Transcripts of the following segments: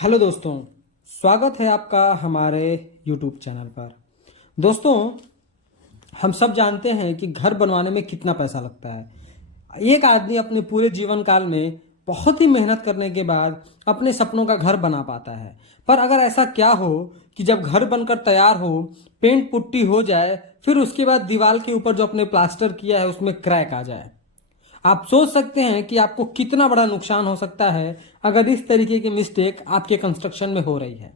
Hello दोस्तों, स्वागत है आपका हमारे YouTube चैनल पर। दोस्तों, हम सब जानते हैं कि घर बनवाने में कितना पैसा लगता है। एक आदमी अपने पूरे जीवन काल में बहुत ही मेहनत करने के बाद अपने सपनों का घर बना पाता है। पर अगर ऐसा क्या हो कि जब घर बनकर तैयार हो, पेंट पुट्टी हो जाए, फिर उसके बाद दीवार के ऊपर जो अपने प्लास्टर किया है उसमें क्रैक आ जाए। आप सोच सकते हैं कि आपको कितना बड़ा नुकसान हो सकता है अगर इस तरीके की मिस्टेक आपके कंस्ट्रक्शन में हो रही है।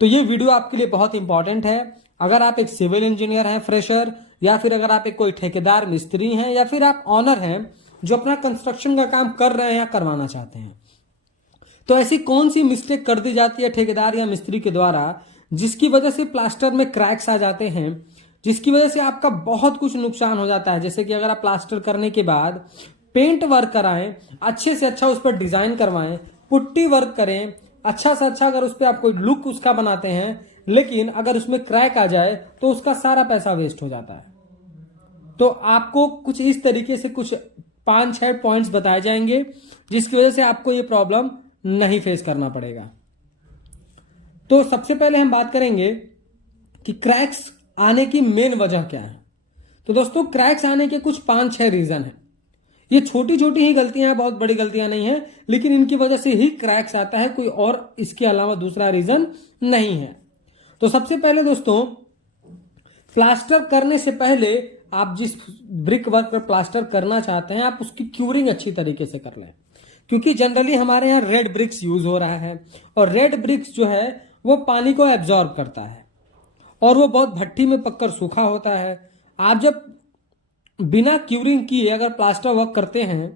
तो ये वीडियो आपके लिए बहुत इंपॉर्टेंट है। अगर आप एक सिविल इंजीनियर हैं, फ्रेशर, या फिर अगर आप एक कोई ठेकेदार मिस्त्री हैं, या फिर आप ऑनर हैं जो अपना कंस्ट्रक्शन का काम कर रहे हैं या करवाना चाहते हैं, तो ऐसी कौन सी मिस्टेक कर दी जाती है ठेकेदार या मिस्त्री के द्वारा जिसकी वजह से प्लास्टर में क्रैक्स आ जाते हैं, जिसकी वजह से आपका बहुत कुछ नुकसान हो जाता है। जैसे कि अगर आप प्लास्टर करने के बाद पेंट वर्क कराएं, अच्छे से अच्छा उस पर डिजाइन करवाएं, पुट्टी वर्क करें, अच्छा से अच्छा अगर उस पर आप कोई लुक उसका बनाते हैं, लेकिन अगर उसमें क्रैक आ जाए तो उसका सारा पैसा वेस्ट हो जाता है। तो आपको कुछ इस तरीके से कुछ 5-6 पॉइंट्स बताए जाएंगे जिसकी वजह से आपको ये प्रॉब्लम नहीं फेस करना पड़ेगा। तो सबसे पहले हम बात करेंगे कि क्रैक्स आने की मेन वजह क्या है। तो दोस्तों, क्रैक्स आने के कुछ 5-6 रीजन हैं। ये छोटी छोटी ही गलतियां हैं, बहुत बड़ी गलतियां नहीं है, लेकिन इनकी वजह से ही क्रैक्स आता है, कोई और इसके अलावा दूसरा रीजन नहीं है। तो सबसे पहले दोस्तों, प्लास्टर करने से पहले आप जिस ब्रिक वर्क पर प्लास्टर करना चाहते हैं, आप उसकी क्यूरिंग अच्छी तरीके से कर लें। क्योंकि जनरली हमारे यहाँ रेड ब्रिक्स यूज हो रहा है, और रेड ब्रिक्स जो है वो पानी को एब्जॉर्ब करता है और वो बहुत भट्टी में पककर सूखा होता है। आप जब बिना क्यूरिंग किए अगर प्लास्टर वर्क करते हैं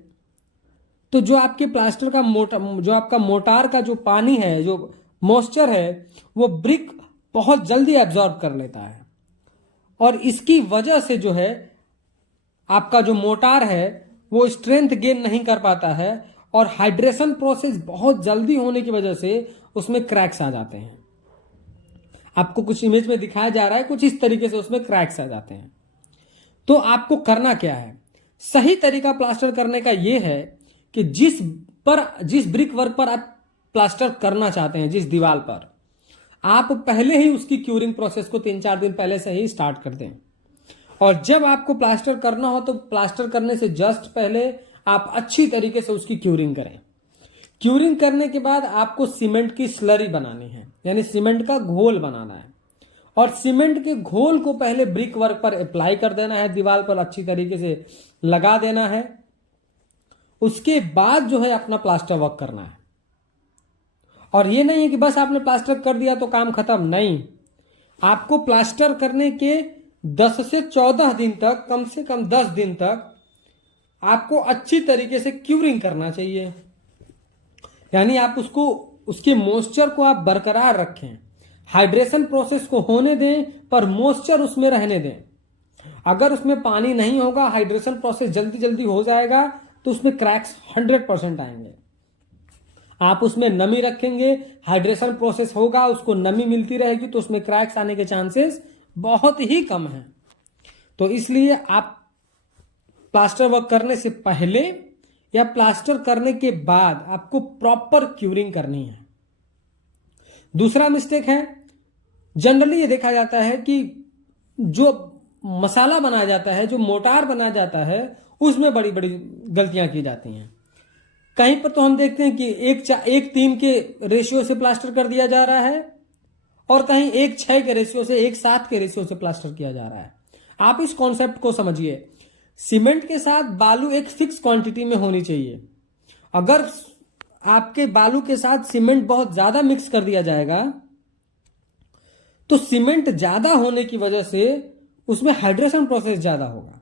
तो जो आपके प्लास्टर का जो आपका मोटार का जो पानी है, जो मॉइस्चर है, वो ब्रिक बहुत जल्दी एब्जॉर्ब कर लेता है, और इसकी वजह से जो है आपका जो मोटार है वो स्ट्रेंथ गेन नहीं कर पाता है, और हाइड्रेशन प्रोसेस बहुत जल्दी होने की वजह से उसमें क्रैक्स आ जाते हैं। आपको कुछ इमेज में दिखाया जा रहा है, कुछ इस तरीके से उसमें क्रैक्स आ जाते हैं। तो आपको करना क्या है? सही तरीका प्लास्टर करने का यह है कि जिस ब्रिक वर्क पर आप प्लास्टर करना चाहते हैं, जिस दीवार पर, आप पहले ही उसकी क्यूरिंग प्रोसेस को 3-4 दिन पहले से ही स्टार्ट कर दें। और जब आपको प्लास्टर करना हो तो प्लास्टर करने से जस्ट पहले आप अच्छी तरीके से उसकी क्यूरिंग करें। क्यूरिंग करने के बाद आपको सीमेंट की स्लरी बनानी है, यानी सीमेंट का घोल बनाना है, और सीमेंट के घोल को पहले ब्रिक वर्क पर अप्लाई कर देना है, दीवार पर अच्छी तरीके से लगा देना है। उसके बाद जो है अपना प्लास्टर वर्क करना है। और ये नहीं है कि बस आपने प्लास्टर कर दिया तो काम खत्म, नहीं। आपको प्लास्टर करने के 10 से 14 दिन तक, कम से कम 10 दिन तक आपको अच्छी तरीके से क्यूरिंग करना चाहिए। यानी आप उसके मॉइस्चर को आप बरकरार रखें, हाइड्रेशन प्रोसेस को होने दें, पर मॉइस्चर उसमें रहने दें। अगर उसमें पानी नहीं होगा, हाइड्रेशन प्रोसेस जल्दी जल्दी हो जाएगा, तो उसमें क्रैक्स 100% आएंगे। आप उसमें नमी रखेंगे, हाइड्रेशन प्रोसेस होगा, उसको नमी मिलती रहेगी, तो उसमें क्रैक्स आने के चांसेस बहुत ही कम है। तो इसलिए आप प्लास्टर वर्क करने से पहले या प्लास्टर करने के बाद आपको प्रॉपर क्यूरिंग करनी है। दूसरा मिस्टेक है, जनरली ये देखा जाता है कि जो मसाला बनाया जाता है, जो मोटार बनाया जाता है, उसमें बड़ी बड़ी गलतियां की जाती हैं। कहीं पर तो हम देखते हैं कि 1:3 के रेशियो से प्लास्टर कर दिया जा रहा है, और कहीं 1:6 के रेशियो से, 1:7 के रेशियो से प्लास्टर किया जा रहा है। आप इस कॉन्सेप्ट को समझिए। सीमेंट के साथ बालू एक फिक्स क्वांटिटी में होनी चाहिए। अगर आपके बालू के साथ सीमेंट बहुत ज्यादा मिक्स कर दिया जाएगा तो सीमेंट ज्यादा होने की वजह से उसमें हाइड्रेशन प्रोसेस ज्यादा होगा,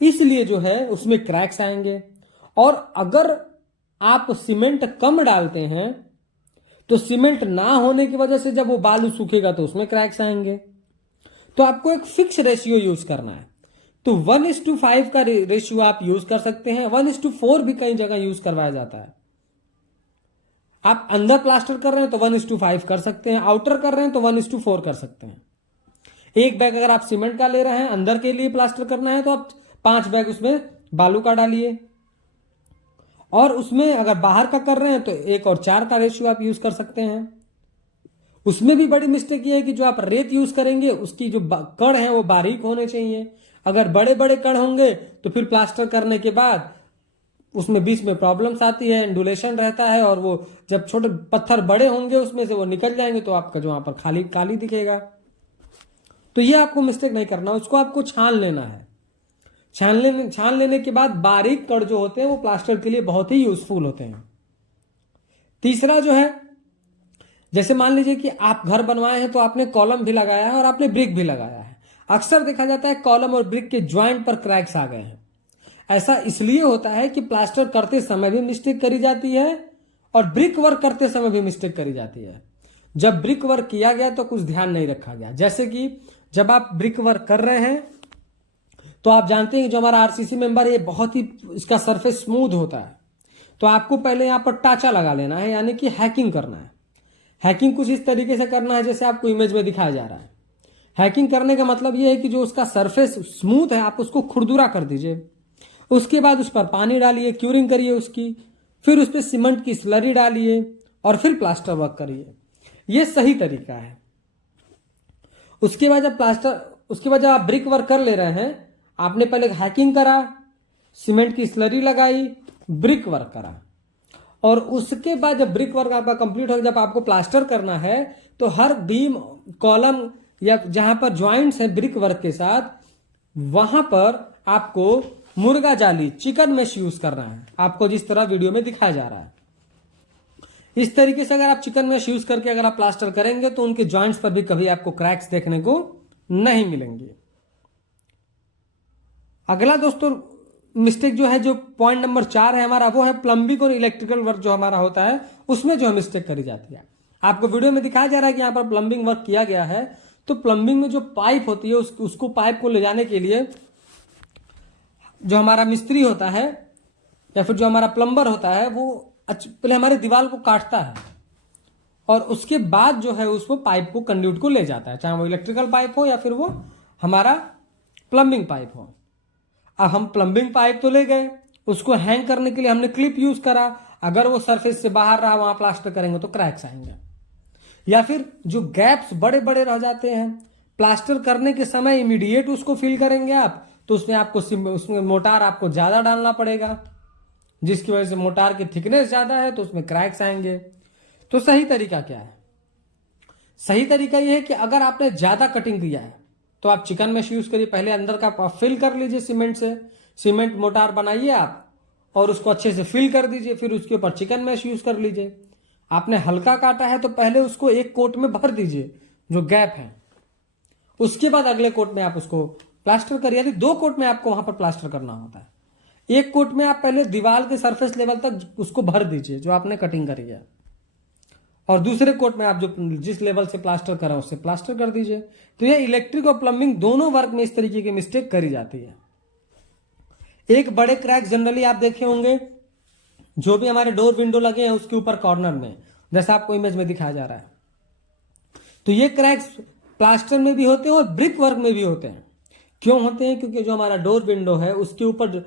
इसलिए जो है उसमें क्रैक्स आएंगे। और अगर आप सीमेंट कम डालते हैं तो सीमेंट ना होने की वजह से जब वो बालू सूखेगा तो उसमें क्रैक्स आएंगे। तो आपको एक फिक्स रेशियो यूज करना है। तो 1:5 का रेशियो आप यूज कर सकते हैं, 1:4 भी कई जगह यूज करवाया जाता है। आप अंदर प्लास्टर कर रहे हैं तो 1:5 कर सकते हैं, आउटर कर रहे हैं तो 1:4 कर सकते हैं। एक बैग अगर आप सीमेंट का ले रहे हैं, अंदर के लिए प्लास्टर करना है, तो आप 5 बैग उसमें बालू का डालिए। और उसमें अगर बाहर का कर रहे हैं तो 1 और 4 का रेशियो आप यूज कर सकते हैं। उसमें भी बड़ी मिस्टेक ये है कि जो आप रेत यूज करेंगे उसकी जो कण है वो बारीक होने चाहिए। अगर बड़े बड़े कण होंगे तो फिर प्लास्टर करने के बाद उसमें बीच में प्रॉब्लम्स आती है, इंडुलेशन रहता है, और वो जब छोटे पत्थर बड़े होंगे उसमें से वो निकल जाएंगे तो आपका जो वहां पर खाली काली दिखेगा। तो ये आपको मिस्टेक नहीं करना, उसको आपको छान लेना है। छान लेने के बाद बारीक कण जो होते हैं वो प्लास्टर के लिए बहुत ही यूजफुल होते हैं। तीसरा जो है, जैसे मान लीजिए कि आप घर बनवाए हैं तो आपने कॉलम भी लगाया है और आपने ब्रिक भी लगाया है। अक्सर देखा जाता है कॉलम और ब्रिक के ज्वाइंट पर क्रैक्स आ गए हैं। ऐसा इसलिए होता है कि प्लास्टर करते समय भी मिस्टेक करी जाती है और ब्रिक वर्क करते समय भी मिस्टेक करी जाती है। जब ब्रिक वर्क किया गया तो कुछ ध्यान नहीं रखा गया। जैसे कि जब आप ब्रिक वर्क कर रहे हैं तो आप जानते हैं कि जो हमारा आरसीसी मेंबर है बहुत ही इसका सरफेस स्मूथ होता है, तो आपको पहले यहां पर टाचा लगा लेना है, यानी कि हैकिंग करना है। हैकिंग कुछ इस तरीके से करना है जैसे आपको इमेज में दिखाया जा रहा है। हैकिंग करने का मतलब यह है कि जो उसका सरफेस स्मूथ है आप उसको खुरदुरा कर दीजिए। उसके बाद उस पर पानी डालिए, क्यूरिंग करिए उसकी, फिर उस पर सीमेंट की स्लरी डालिए और फिर प्लास्टर वर्क करिए। यह सही तरीका है। उसके बाद जब आप ब्रिक वर्क कर ले रहे हैं, आपने पहले हैकिंग करा, सीमेंट की स्लरी लगाई, ब्रिक वर्क करा, और उसके बाद जब ब्रिक वर्क आपका कंप्लीट हो, जब आपको प्लास्टर करना है तो हर बीम, कॉलम या जहां पर ज्वाइंट्स है ब्रिक वर्क के साथ, वहां पर आपको मुर्गा जाली, चिकन मेश यूज करना है, आपको जिस तरह वीडियो में दिखाया जा रहा है। इस तरीके से अगर आप चिकन मेश यूज करके अगर आप प्लास्टर करेंगे तो उनके ज्वाइंट्स पर भी कभी आपको क्रैक्स देखने को नहीं मिलेंगे। अगला दोस्तों मिस्टेक जो है, जो पॉइंट नंबर 4 है हमारा, वो है प्लम्बिंग और इलेक्ट्रिकल वर्क जो हमारा होता है उसमें जो मिस्टेक करी जाती है। आपको वीडियो में दिखाया जा रहा है कि यहाँ पर प्लम्बिंग वर्क किया गया है, तो प्लम्बिंग में जो पाइप होती है उसको पाइप को ले जाने के लिए जो हमारा मिस्त्री होता है या फिर जो हमारा प्लम्बर होता है वो पहले हमारे दीवार को काटता है और उसके बाद जो है उसको पाइप को, कंड्यूट को ले जाता है, चाहे वो इलेक्ट्रिकल पाइप हो या फिर वो हमारा प्लम्बिंग पाइप हो। अब हम प्लम्बिंग पाइप तो ले गए, उसको हैंग करने के लिए हमने क्लिप यूज करा, अगर वो सरफेस से बाहर रहा वहां प्लास्टर करेंगे तो क्रैक्स आएंगे। या फिर जो गैप्स बड़े बड़े रह जाते हैं, प्लास्टर करने के समय इमीडिएट उसको फिल करेंगे आप, तो उसमें मोटार आपको ज्यादा डालना पड़ेगा, जिसकी वजह से मोटार की थिकनेस ज्यादा है तो उसमें क्रैक्स आएंगे। तो सही तरीका क्या है? सही तरीका यह है कि अगर आपने ज्यादा कटिंग दिया है तो आप चिकन मेश यूज करिए। पहले अंदर का आप फिल कर लीजिए सीमेंट से, सीमेंट मोटार बनाइए आप और उसको अच्छे से फिल कर दीजिए, फिर उसके ऊपर चिकन मेश यूज कर लीजिए। आपने हल्का काटा है तो पहले उसको एक कोट में भर दीजिए जो गैप है, उसके बाद अगले कोट में आप उसको प्लास्टर करिए। यानी 2 कोट में आपको वहां पर प्लास्टर करना होता है। एक कोट में आप पहले दीवार के सरफेस लेवल तक उसको भर दीजिए जो आपने कटिंग करी है, और दूसरे कोट में आप जो जिस लेवल से प्लास्टर करा उससे प्लास्टर कर दीजिए। तो ये इलेक्ट्रिक और प्लम्बिंग दोनों वर्क में इस तरीके की मिस्टेक करी जाती है। एक बड़े क्रैक जनरली आप देखे होंगे जो भी हमारे डोर विंडो लगे हैं उसके ऊपर कॉर्नर में, जैसा आपको इमेज में दिखाया जा रहा है। तो ये क्रैक्स प्लास्टर में भी होते हैं और ब्रिक वर्क में भी होते हैं। क्यों होते हैं? क्योंकि जो हमारा डोर विंडो है उसके ऊपर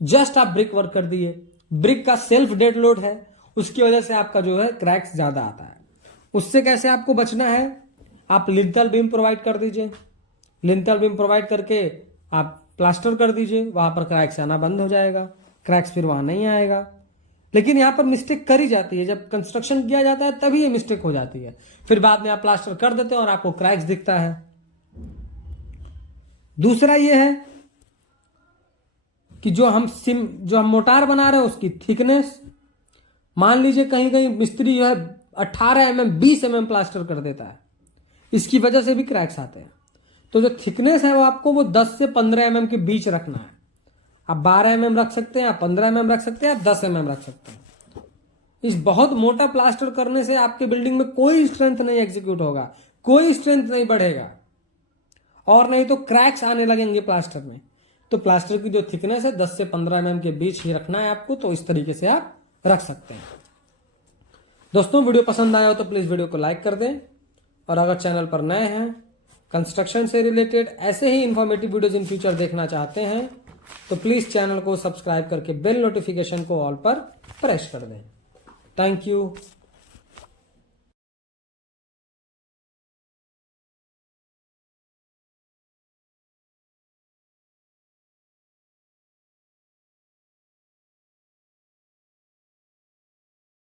जस्ट आप ब्रिक वर्क कर दिए, ब्रिक का सेल्फ डेड लोड है, उसकी वजह से आपका जो है क्रैक्स ज्यादा आता है। उससे कैसे आपको बचना है? आप लिंटल बीम प्रोवाइड कर दीजिए, लिंटल बीम प्रोवाइड करके आप प्लास्टर कर दीजिए, वहां पर क्रैक्स आना बंद हो जाएगा, क्रैक्स फिर वहां नहीं आएगा। लेकिन यहां पर मिस्टेक करी जाती है, जब कंस्ट्रक्शन किया जाता है तभी ये मिस्टेक हो जाती है, फिर बाद में आप प्लास्टर कर देते हैं और आपको क्रैक्स दिखता है। दूसरा ये है कि जो हम मोटार बना रहे हैं उसकी थिकनेस, मान लीजिए कहीं कहीं मिस्त्री जो है 18 mm 20 mm प्लास्टर कर देता है, इसकी वजह से भी क्रैक्स आते हैं। तो जो थिकनेस है वो आपको वो 10 से 15 mm के बीच रखना है। आप 12 mm रख सकते हैं, आप 15 mm रख सकते हैं, आप 10 mm रख सकते हैं। इस बहुत मोटा प्लास्टर करने से आपके बिल्डिंग में कोई स्ट्रेंथ नहीं एग्जीक्यूट होगा, कोई स्ट्रेंथ नहीं बढ़ेगा, और नहीं तो क्रैक्स आने लगेंगे प्लास्टर में। तो प्लास्टर की जो थिकनेस है 10 से 15 mm के बीच ही रखना है आपको, तो इस तरीके से आप रख सकते हैं। दोस्तों वीडियो पसंद आया हो तो प्लीज वीडियो को लाइक कर दें, और अगर चैनल पर नए हैं, कंस्ट्रक्शन से रिलेटेड ऐसे ही इंफॉर्मेटिव वीडियोज इन फ्यूचर देखना चाहते हैं तो प्लीज़ चैनल को सब्सक्राइब करके बेल नोटिफिकेशन को ऑल पर प्रेस कर दें। Thank you.